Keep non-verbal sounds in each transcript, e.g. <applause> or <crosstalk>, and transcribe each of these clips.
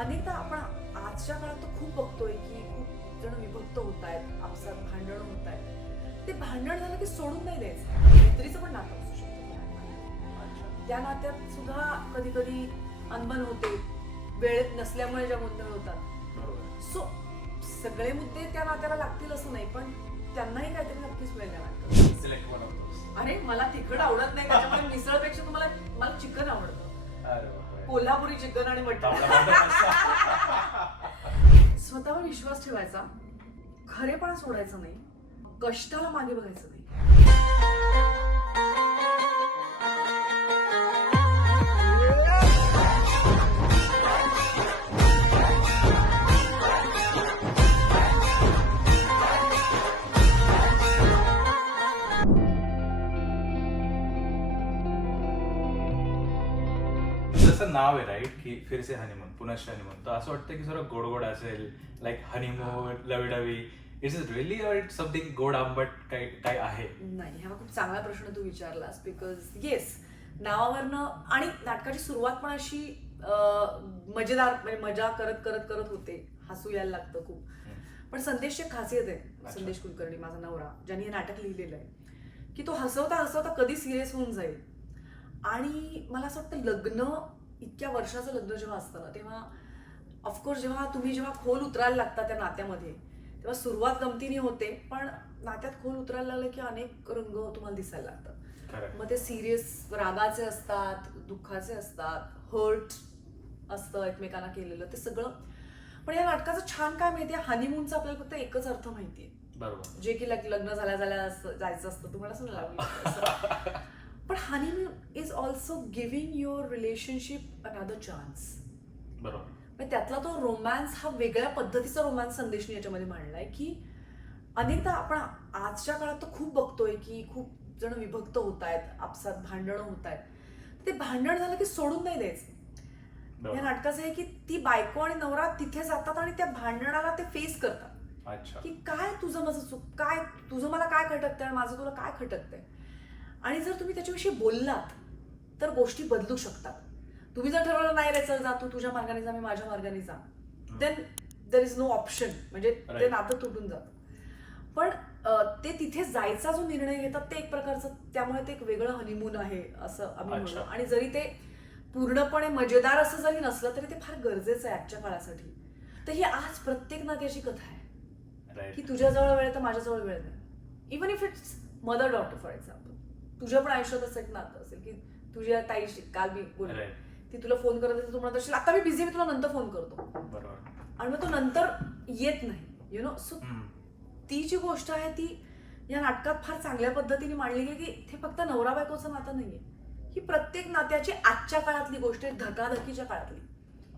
अनेकदा आपण आजच्या काळात तर खूप बघतोय की खूप जण विभक्त होत आहेत आपसात भांडण होत आहेत. ते भांडण झालं की सोडून नाही द्यायचं. मैत्रीचं पण नातं असू शकतं. त्या नात्यात सुद्धा कधी कधी अनबन होते. वेळ नसल्यामुळे ज्या गोंधळ होतात. सो सगळे मुद्दे त्या नात्याला लागतील असं नाही पण त्यांनाही काहीतरी नक्कीच वेळ द्यावा अरे मला तिखट आवडत नाही त्याच्यामुळे मिसळपेक्षा तुम्हाला मला चिकन आवडतं. कोल्हापुरी चिकन आणि मटण. स्वतःवर विश्वास ठेवायचा. खरेपणा सोडायचं नाही. कष्टाला मागे बघायचं नाही. जसं नाव आहे राईट की फिर से हनीमून पुनश्च हनीमून तर असं वाटतं की जरा गोड गोड असेल like honeymoon lovey dovey. It's is really it something गोड आंबट काही काही आहे? नाही हा खूप चांगला प्रश्न तू विचारलास बिकॉज येस नावावरनं आणि नाटकाची सुरुवात पण अशी मजेदार म्हणजे मजा करत करत करत होते. हसू यायला लागतं खूप. पण संदेशची खासियत आहे. संदेश कुलकर्णी माझा नवरा ज्यांनी हे नाटक लिहिलेलं आहे की तो हसवता हसवता कधी सिरियस होऊन जाईल. आणि मला असं वाटतं लग्न इतक्या वर्षाचं लग्न जेव्हा असतं ना तेव्हा ऑफकोर्स जेव्हा तुम्ही जेव्हा खोल उतरायला लागता त्या नात्यामध्ये तेव्हा सुरुवात गमतीने होते पण नात्यात खोल उतरायला लागले की अनेक रंग तुम्हाला दिसायला लागतात. मग ते सिरियस रागाचे असतात दुःखाचे असतात हर्ट असतं एकमेकांना केलेलं ते सगळं. पण या नाटकाचं छान काय माहितीये हनीमूनचा आपल्याला फक्त एकच अर्थ माहितीये. बरोबर. जे की लग- लग्न झाल्या झाल्या असं जायचं असतं. तुम्हाला असं लागलं? <laughs> पण honeymoon is also giving your relationship another chance बरोबर. त्यातला तो रोमॅन्स हा वेगळ्या पद्धतीचा रोमॅन्स संदेशने याच्यामध्ये मांडलाय की अनेकदा आपण आजच्या काळात तर खूप बघतोय की खूप जण विभक्त होत आहेत आपसात भांडणं होत आहेत ते भांडण झालं की सोडून नाही द्यायचं. या नाटकाचं आहे की ती बायको आणि नवरा तिथे जातात आणि त्या भांडणाला ते फेस करतात. की काय तुझं माझं चूक काय तुझं मला काय खटकतंय आणि माझं तुला काय खटकतंय? आणि जर तुम्ही त्याच्याविषयी बोललात तर गोष्टी बदलू शकतात. तुम्ही जर ठरवलं नाही रे चल जा तू तुझ्या मार्गाने जा मी माझ्या मार्गाने जा. Then there is no option म्हणजे ते. नातं तुटून जातं. पण ते तिथे जायचा जो निर्णय घेतात ते एक प्रकारचं त्यामुळे ते एक वेगळं हनीमून आहे असं आम्ही म्हणतो. आणि जरी ते पूर्णपणे मजेदार असं जरी नसलं तरी ते फार गरजेचं आहे आजच्या काळासाठी. तर ही आज प्रत्येक नात्याची कथा आहे. की तुझ्याजवळ वेळ तर माझ्याजवळ वेळ नाही. Even if it's mother daughter for example तुझ्या पण आयुष्यात असं एक नातं असेल की तुझ्या ताईशी काल मी बोलले. राईट ती तुला फोन करत असेल तू म्हणत असेल आता मी बिझी मी तुला नंतर फोन करतो. बरोबर. आणि मग तो नंतर येत नाही यु नो सो. ती जी गोष्ट आहे ती या नाटकात फार चांगल्या पद्धतीने मांडली गेली की ते फक्त नवरा बायकोचं नातं नाहीये. ही प्रत्येक नात्याची आजच्या काळातली गोष्ट आहे धकाधकीच्या काळातली.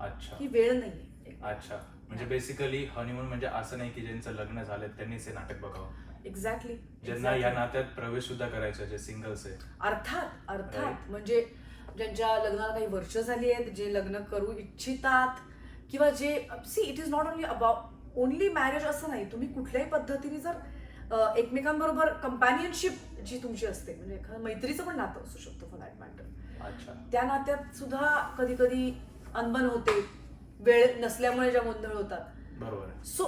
अच्छा. ही वेळ नाहीये. अच्छा. म्हणजे बेसिकली हनीमून म्हणजे असं नाही की ज्यांचं लग्न झालं त्यांनीच हे नाटक बघावं. एक्झॅक्टली ज्यांना या नात्यात प्रवेश सुद्धा करायचा जे सिंगल्स आहे अर्थात अर्थात. म्हणजे ज्यांच्या लग्नाला काही वर्ष झाली आहेत जे लग्न करू इच्छितात किंवा जे see it is not only about only marriage असं नाही. तुम्ही कुठल्याही पद्धतीने जर एकमेकांबरोबर कंपॅनियनशिप जी तुमची असते म्हणजे एखादं मैत्रीचं पण नातं असू शकतं फॉर दॅट मॅटर त्या नात्यात सुद्धा कधी कधी अनबन होते वेळ नसल्यामुळे ज्या गोंधळ होतात. बरोबर सो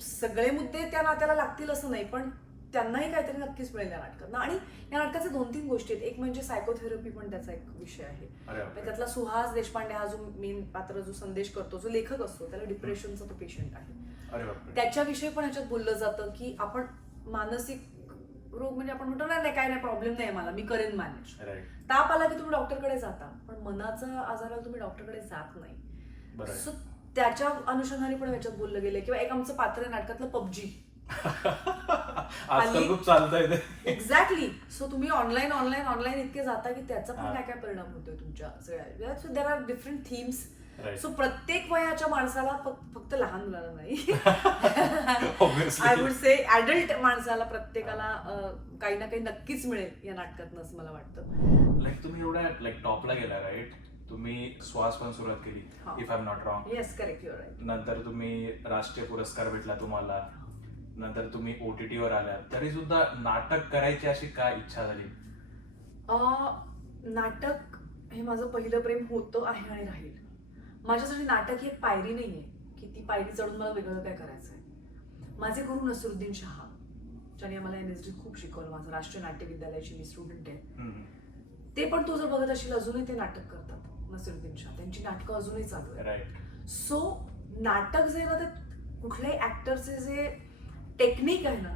सगळे मुद्दे त्या नात्याला लागतील असं नाही पण त्यांनाही काहीतरी नक्कीच मिळेल या नाटकात. आणि या नाटकाचे दोन तीन गोष्टी आहेत. एक म्हणजे सायकोथेरपी पण त्याचा एक विषय आहे. त्यातला सुहास देशपांडे हा जो मेन पात्र जो संदेश करतो जो लेखक असतो त्याला डिप्रेशनचा तो पेशंट आहे. त्याच्याविषयी पण ह्याच्यात बोललं जातं की आपण मानसिक रोग म्हणजे आपण म्हणतो ना नाही काय नाही प्रॉब्लेम नाही मला मी करेन मॅनेज ताप आला की तुम्ही डॉक्टरकडे जाता पण मनाचा आजाराला तुम्ही डॉक्टरकडे जात नाही. सो त्याच्या अनुषंगाने पण ह्याच्यात बोललं गेलं किंवा एक आमचं पात्र आहे नाटकातलं पबजी. आजकाल खूप चालतंय एक्झॅक्टली सो तुम्ही ऑनलाईन ऑनलाईन ऑनलाईन इतके जाता की त्याचा पण. काय काय परिणाम होतोय तुमच्या सगळ्या? So there are different themes so प्रत्येक वयाच्या माणसाला फक- फक्त लहान मुलाला नाही. आय वुड से ऍडल्ट माणसाला प्रत्येकाला काही ना काही नक्कीच मिळेल या नाटकातनं असं मला वाटतं. लाईक तुम्ही एवढ्या लाईक टॉपला गेला राईट तुम्ही श्वास पण सुरुवात केली. If I am not wrong yes correct you're right नंतर तुम्ही राष्ट्रीय पुरस्कार भेटला तुम्हाला नंतर तुम्ही ओ टी टीवर आल्या. तरी सुद्धा नाटक करायची अशी काय इच्छा झाली? नाटक हे माझं पहिलं प्रेम होतं आहे आणि राहील. माझ्यासाठी नाटक ही एक पायरी नाहीये की ती पायरी चढून मला वेगळं काय करायचं आहे माझे गुरु नसरुद्दीन शहा ज्याने आम्हाला एन एस डी खूप शिकवलं माझं राष्ट्रीय नाट्य विद्यालयाची मी स्टुडंट आहे. ते पण तू जर बघत असशील अजूनही ते नाटक करतात. नसरुद्दीन शाह त्यांची नाटकं अजूनही चालू आहेत. सो नाटक जे ना ते कुठल्याही ऍक्टरचे जे टेक्निक आहे ना.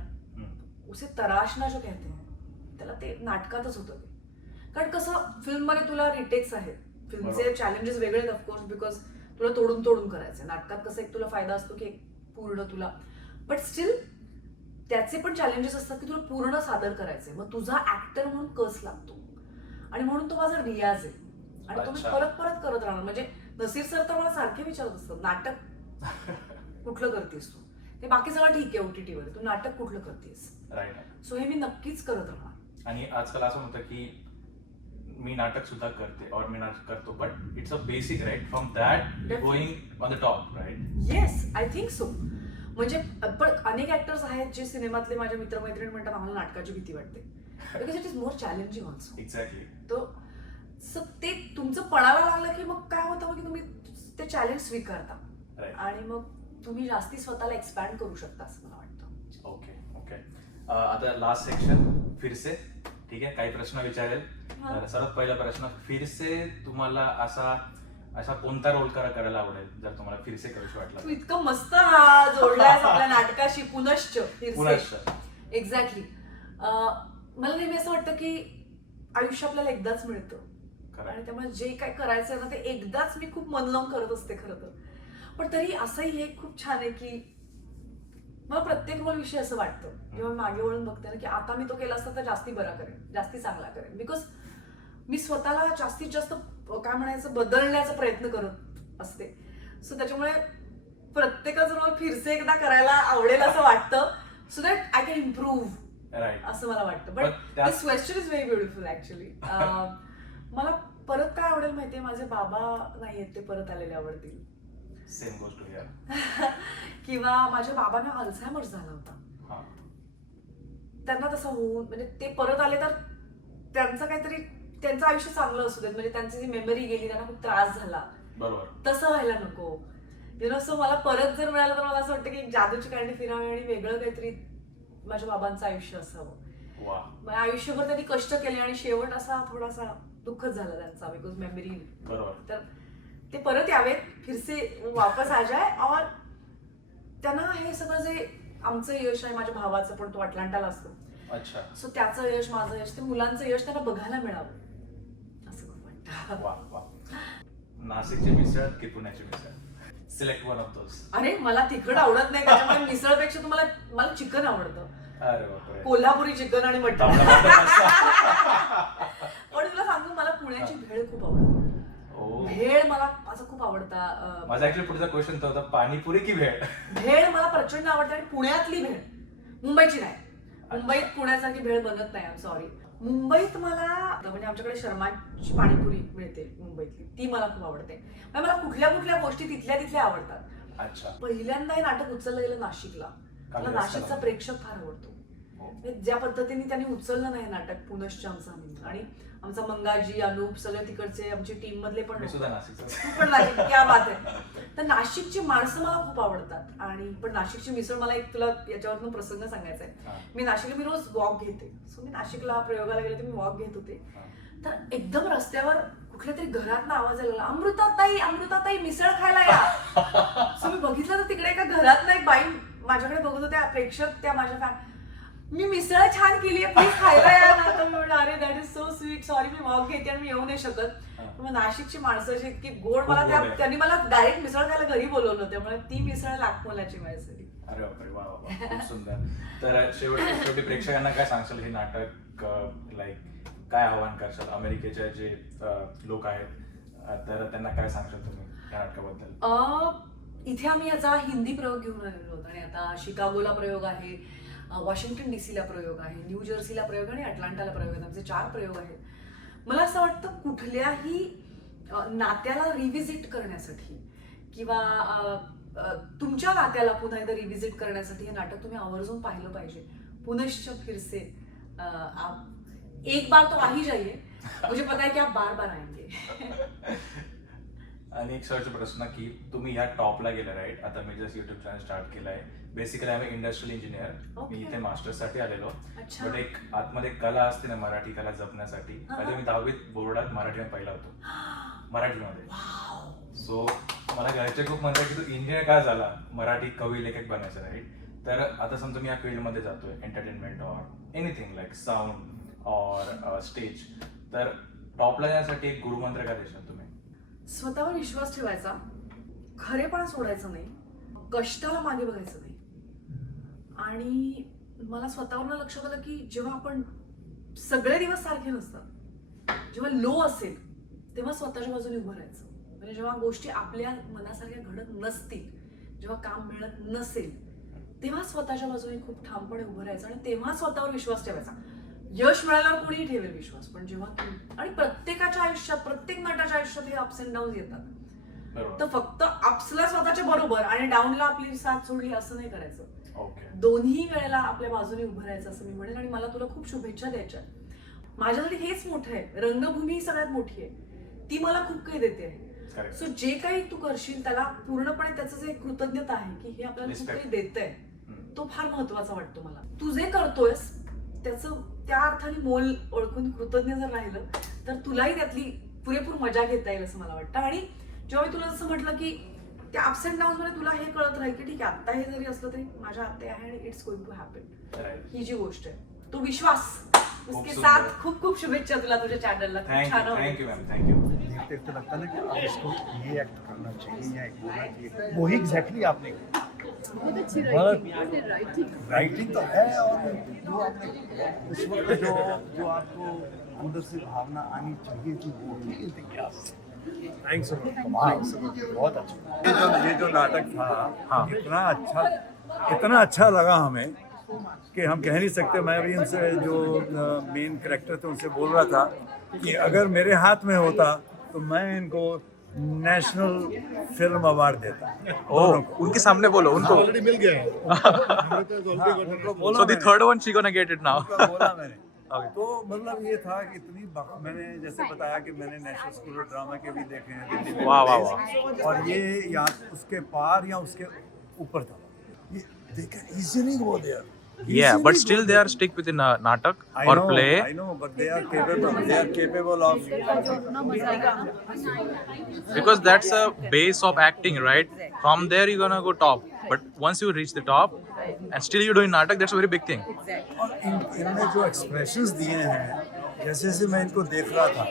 उसे तराशना जो कहते हैं त्याला ते नाटकातच होतं. ते कारण कसं फिल्ममध्ये तुला रिटेक्स आहेत. फिल्मचे. चॅलेंजेस वेगळे आहेत ऑफकोर्स बिकॉज तुला तोडून तोडून करायचं नाटकात कसं एक तुला फायदा असतो की एक पूर्ण तुला. बट स्टील त्याचे पण चॅलेंजेस असतात की तुला पूर्ण सादर करायचंय. मग तुझा ऍक्टर म्हणून कस लागतो. आणि म्हणून तो माझा रियाज आहे. आणि तो मी अच्छा. परत परत करत राहणार. म्हणजे नसीर सर तर मला सारखे विचारत असतात नाटक <laughs> कुठलं करतेस तू? ते बाकी सगळं ठीक आहे ओटीटी वर तू नाटक कुठलं करतेस? राईट सो हे मी नक्कीच करत राहणार. आणि आजकाल असं होतं की मी नाटक सुद्धा करते और मी नाटक करतो but it's a basic right from that. Going on the top right yes I think so म्हणजे पण अनेक ऍक्टर्स आहेत जे सिनेमातले माझ्या मित्रमैत्रिणी म्हणतात आम्हाला नाटकाची भीती वाटते. Because it is more challenging also exactly तो so ते तुमचं पणाला लागलं की मग काय होतं की तुम्ही ते चॅलेंज स्वीकारता. आणि मग तुम्ही जास्ती स्वतःला एक्सपॅन्ड करू शकता असं मला वाटतं. ओके ओके आता लास्ट सेक्शन फिरसे. ठीक आहे? काही प्रश्न विचारेल. तर सर्वात पहिला प्रश्न फिरसे तुम्हाला असा असा कोणता रोल करा करायला आवडेल? जर तुम्हाला फिरसे करूशी तू वाटलं इतकं मस्त हा जोडलायस <laughs> आपल्या नाटकाशी. पुनश्च पुनश्च. एक्झॅक्टली मला नेहमी असं वाटतं की आयुष्य आपल्याला एकदाच मिळतं. आणि त्यामुळे जे काय करायचं ना ते एकदाच मी खूप मन लावून करत असते खरं तर. पण तरी असंही हे खूप छान आहे की मला प्रत्येक रोल विषयी असं वाटतं. जेव्हा मी मागे वळून बघते ना की आता मी तो केला असता तर जास्ती बरा करेन जास्ती चांगला करेन. बिकॉज मी स्वतःला जास्तीत जास्त काय म्हणायचं बदलण्याचा प्रयत्न करत असते. सो त्याच्यामुळे प्रत्येकाचा रोल फिरसे एकदा करायला आवडेल असं वाटतं. So that I can improve असं मला वाटतं. But this question is very beautiful actually मला परत काय आवडेल माहितीये? माझे बाबा नाही आहेत ते परत आलेले आवडतील. सेम गोष्ट हिअर किंवा माझ्या बाबांना अल्झायमर झाला होता. हा. त्यांना तसं होऊन म्हणजे ते परत आले तर त्यांचं काहीतरी त्यांचं आयुष्य चांगलं असू देत. म्हणजे त्यांची जी मेमरी गेली त्यांना खूप त्रास झाला. बरोबर. तसं व्हायला नको. यु नो सो मला परत जर मिळालं तर मला असं वाटतं की जादूची कांडी फिरावी आणि वेगळं काहीतरी माझ्या बाबांचं आयुष्य असावं. आयुष्यभर त्यांनी कष्ट केले आणि शेवट असा थोडासा दुःखच झाला त्यांचा बिकॉज मेमरी बरोबर. तर ते परत यावेत फिरसे वापस आ जाय और त्यांना हे सगळं जे आमचं यश आहे माझ्या भावाचं पण तो अटलांटाला असतो. अच्छा. सो त्याचं यश माझं यश ते मुलांचं यश त्यांना बघायला मिळावं. असं मला वाटतं. वा वा. नाशिकचे मिसळ की पुण्याचे मिसळ? सिलेक्ट वन ऑफ दोस अरे मला तिखट आवडत नाही त्याच्यामुळे मिसळपेक्षा तुम्हाला मला चिकन आवडतं. कोल्हापुरी चिकन आणि मटण <laughs> तांबडा मटण असं. पण तुला सांगू मला पुण्याची भेळ खूप आवडते. ओ. भेळ मला माझं खूप आवडता अं, माझा ऍक्च्युली पुढचा क्वेश्चन होता पाणीपुरी की भेळ? भेळ मला प्रचंड आवडते आणि पुण्यातली भेळ मुंबईची नाही. मुंबईत पुण्यासारखी भेळ बनत नाही आय सॉरी मुंबईत मला म्हणजे आमच्याकडे शर्माची पाणीपुरी मिळते मुंबईतली ती मला खूप आवडते. म्हणजे मला कुठल्या कुठल्या गोष्टी तिथल्या तिथल्या आवडतात. अच्छा. पहिल्यांदा हे नाटक उचललं गेलं नाशिकला. मला नाशिकचा. प्रेक्षक फार आवडतो. हो. म्हणजे ज्या पद्धतीने त्यांनी उचललं नाही नाटक पुनश्च आमचं आम्ही आणि आमचा मंगाजी अनुप सगळे तिकडचे आमची टीम मधले पण तू पण नाशिक क्या बात आहे. तर नाशिकची माणसं मला खूप आवडतात. आणि पण नाशिकची मिसळ मला एक तुला याच्यावरनं प्रसंग सांगायचा आहे. मी नाशिकला मी रोज वॉक घेते. सो मी नाशिकला प्रयोगाला गेले तर मी वॉक घेत होते. तर एकदम रस्त्यावर कुठल्या तरी घरात आवाज आलेला अमृताताई अमृताताई मिसळ खायला या. <laughs> सो मी बघितलं तर तिकडे एका घरात एक बाई माझ्याकडे बघत होत्या प्रेक्षक त्या माझ्या फॅन मी मिसळ छान केली आहे प्लीज खायला या ना. तर मी म्हणलं अरे that is so sweet sorry me walk घेते आणि मी येऊ नाही शकत. मग नाशिकची माणसं अशी इतकी गोड मला त्या. त्यांनी मला डायरेक्ट मिसळ खायला घरी बोलवलं त्यामुळे ती मिसळ लाख मोलाची माझ्यासाठी. अरे बापरे वा वा वा. खूप सुंदर. तर शेवटी शेवटी प्रेक्षकांना काय सांगशाल हे नाटक लाईक काय आव्हान करशाल? अमेरिकेचे जे लोक आहेत तर त्यांना काय सांगशाल तुम्ही या नाटकाबद्दल? इथे आम्ही याचा हिंदी प्रयोग घेऊन आलेलो आहोत आणि आता शिकागोला प्रयोग आहे. वॉशिंग्टन डी सीला प्रयोग आहे न्यू जर्सीला प्रयोग आणि अटलांटाला प्रयोग आहेत. आमचे चार प्रयोग आहेत. मला असं वाटतं कुठल्याही नात्याला रिव्हिजिट करण्यासाठी किंवा तुमच्या नात्याला पुन्हा एकदा रिव्हिजिट करण्यासाठी हे नाटक तुम्ही आवर्जून पाहिलं पाहिजे. पुनश्च फिरसे आप एक बार तो आ ही जाइए मुझे पता है की आप बार बार आएंगे. <laughs> आणि एक शेवटचा प्रश्न की तुम्ही या टॉपला गेला राईट? आता मी जस्ट युट्यूब चॅनल स्टार्ट केलाय. बेसिकली आम्ही इंडस्ट्रियल इंजिनियर. मी इथे मास्टर्ससाठी आलेलो. अच्छा. बट एक आतमध्ये कला असते ना मराठी कला जपण्यासाठी. पहिले मी दहावीत बोर्डात मराठीमध्ये पहिला होतो. <gasps> मराठीमध्ये. सो मला घरचे खूप म्हणतात की तू इंजिनियर का झाला? मराठी कवी लेखक बनायचं राईट तर आता समजा मी या फील्डमध्ये जातोय. Entertainment or anything like sound or stage तर टॉपला जाण्यासाठी एक गुरुमंत्र का देशाल तुम्ही? स्वतःवर विश्वास ठेवायचा. खरेपणा सोडायचं नाही. कष्टाला मागे बघायचं नाही. आणि मला स्वतःवर लक्षात आलं की जेव्हा आपण सगळे दिवस सारखे नसतात जेव्हा लो असेल तेव्हा स्वतःच्या बाजूने उभं राहायचं. म्हणजे जेव्हा गोष्टी आपल्या मनासारख्या घडत नसतील जेव्हा काम मिळत नसेल तेव्हा स्वतःच्या बाजूने खूप ठामपणे उभं राहायचं आणि तेव्हा स्वतःवर विश्वास ठेवायचा. यश मिळाल्यावर कोणीही ठेवेल विश्वास पण जेव्हा आणि प्रत्येकाच्या आयुष्यात प्रत्येक नटाच्या आयुष्यात हे अप्स अँड डाऊन येतात. तर फक्त अपसला स्वतःच्या बरोबर आणि डाऊनला आपली साथ सोडली असं नाही करायचं. दोन्ही वेळेला आपल्या बाजूने उभं राहायचं असं मी म्हणेन आणि मला तुला खूप शुभेच्छा द्यायच्या माझ्यासाठी हेच मोठं आहे. रंगभूमी ही सगळ्यात मोठी आहे. ती मला खूप काही देते. आहे सो जे काही तू करशील त्याला पूर्णपणे त्याचं जे कृतज्ञता आहे की हे आपल्याला खूप. काही देत आहे तो फार महत्त्वाचा वाटतो मला. तू जे करतोयस त्याचं त्या अर्थाने मोल ओळखून कृतज्ञ जर राहिलं तर तुलाही त्यातली पुरेपूर मजा घेता येईल असं मला वाटतं. आणि जेव्हा मी तुला जसं म्हटलं की त्या अप्स अँड डाऊन मध्ये तुला हे कळत राहील की ठीक आहे आता हे जरी असलं तरी माझ्या आत्ते आहे आणि इट्स गोइंग टू हॅपन ही जी गोष्ट आहे. तो विश्वास. उसके साथ खूप खूप शुभेच्छा तुला तुझ्या चॅनलला खूप छान थँक्यू मॅम थँक्यू देखते लगता है ना कि ये एक्ट करना चाहिए या एक बोलना चाहिए? वही एग्जैक्टली आपने बहुत राइटिंग तो है और जो आपने उस वक्त जो जो आपको अंदर से भावना आनी चाहिए थी वो हुई क्या? थैंक्स कमाल बहुत अच्छा। ये जो ये जो नाटक था हाँ। इतना अच्छा इतना अच्छा लगा हमें कि हम कह नहीं सकते। मैं भी उनसे जो मेन करेक्टर थे उनसे बोल रहा था कि अगर मेरे हाथ में होता तो मैं इनको नेशनल फ़िल्म अवार्ड देता। ओ उनके सामने बोलो उनको। ऑलरेडी मिल गया। <laughs> हाँ, उनको बोला so the third one she gonna get it now बोला मैंने. तो मतलब ये था कि इतनी मैंने जैसे बताया कि मैंने नेशनल स्कूल ऑफ़ ड्रामा के भी देखे हैं दिल्ली में वाह, वाह, plays, और ये या उसके पार या उसके ऊपर था ये they can easily go there yeah but still they are stick within a natak I or know, play I know, but they are capable. They are capable of. because that's a base of acting right from there you're gonna go top but once you reach the top and still you're doing natak that's a very big thing. और इन इनने जो expressions दिए हैं जैसे जैसे मैं इनको देख रहा था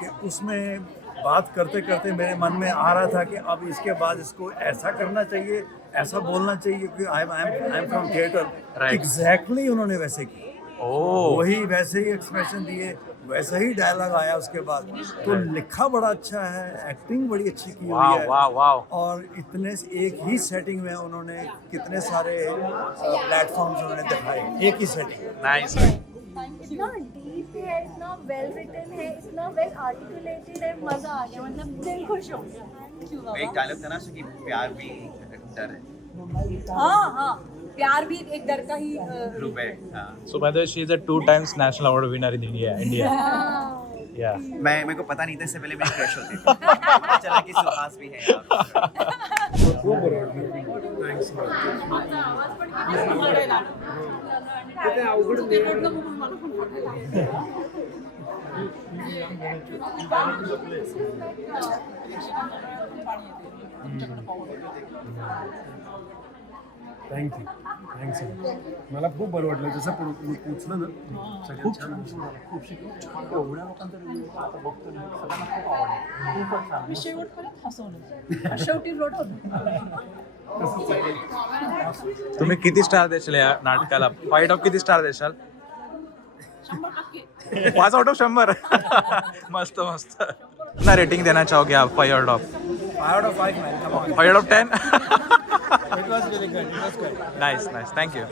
कि उसमें बात करते करते मेरे मन में आ रहा था कि अब इसके बाद इसको ऐसा करना चाहिए ऐसा बोलना चाहिए कि I am I am from theatre exactly उन्होंने वैसे किया। Oh. वही वैसे ही एक्सप्रेशन दिए वैसा ही डायलॉग आया उसके बाद। तो लिखा बड़ा अच्छा है एक्टिंग बड़ी अच्छी की wow हुई है। wow wow. और इतने एक ही सेटिंग में उन्होंने कितने सारे प्लेटफॉर्म्स उन्होंने दिखाए। एक ही सेटिंग nice. इतना डीप है इतना वेल रिटन है इतना वेल आर्टिकुलेटेड है मज़ा आ गया मतलब दिल खुश हो गया। थैंक यू एक डायलॉग था ना कि प्यार भी डर है। हाँ हाँ। प्यार भी एक डर का ही अ, रूप है हाँ so by the way she is a two times national award winner in india india yeah मैं मेरे को पता नहीं था इससे पहले मेरी क्रश होती थी पता चला कि सुहास भी है यहाँ थँक्यू थँक्स मला खूप बरं वाटलं. जसं पुचलं ना सगळ्यात छान खूप शिकलो एवढ्या लोकांचं आता बघतो मी, सगळ्यांना खूप आवडलं. खूपच छान. मी शेवटपर्यंत हसवलं. शेवटी रडवलं तुम्ही किती स्टार देशाल या नाटकाला? फाईट ऑफ किती स्टार देशाल? पाच आउट ऑफ शंभर. मस्त मस्त. कितना रेटिंग देना चाहोगे आप five out of five man. Come on. Five out of ten It was really good. It was good. Nice, nice. Thank you.